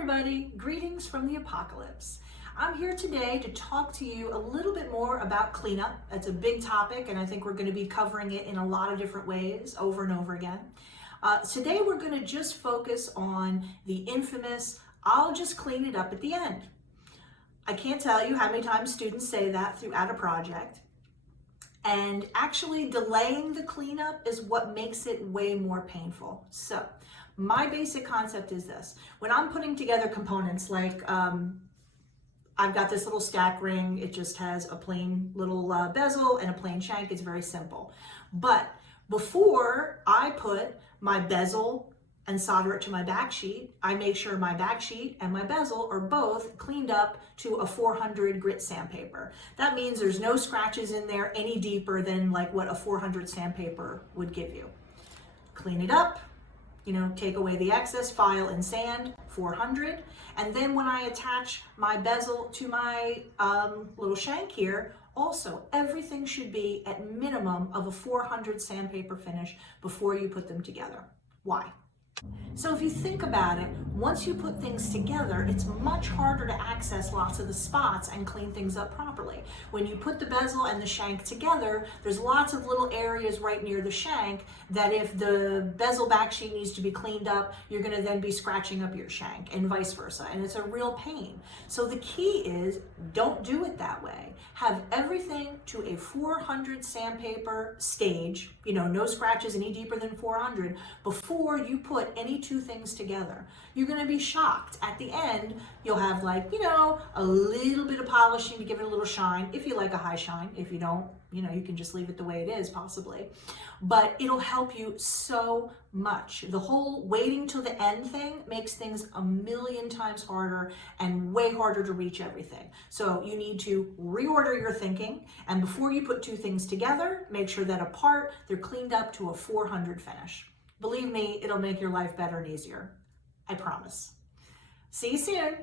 everybody, greetings from the apocalypse. I'm here today to talk to you a little bit more about cleanup. It's a big topic and I think we're going to be covering it in a lot of different ways over and over again. Today we're going to just focus on the infamous, I'll just clean it up at the end. I can't tell you how many times students say that throughout a project. And actually delaying the cleanup is what makes it way more painful. So my basic concept is this. When I'm putting together components like I've got this little stack ring, it just has a plain little bezel and a plain shank. It's very simple. But before I put my bezel and solder it to my back sheet, I make sure my back sheet and my bezel are both cleaned up to a 400 grit sandpaper. That means there's no scratches in there any deeper than like what a 400 sandpaper would give you. Clean it up, take away the excess, file and sand, 400. And then when I attach my bezel to my little shank here, also everything should be at minimum of a 400 sandpaper finish before you put them together. Why? So if you think about it, once you put things together, it's much harder to access lots of the spots and clean things up properly. When you put the bezel and the shank together, there's lots of little areas right near the shank that if the bezel back sheet needs to be cleaned up, you're going to then be scratching up your shank and vice versa. And it's a real pain. So the key is don't do it that way. Have everything to a 400 sandpaper stage, no scratches any deeper than 400 before you put any two things together. You're going to be shocked. At the end, you'll have a little bit of polishing to give it a little shine. If you like a high shine, if you don't, you can just leave it the way it is possibly. But it'll help you so much. The whole waiting till the end thing makes things a million times harder and way harder to reach everything. So you need to reorder your thinking, and before you put two things together, make sure that apart, they're cleaned up to a 400 finish. Believe me, it'll make your life better and easier. I promise. See you soon.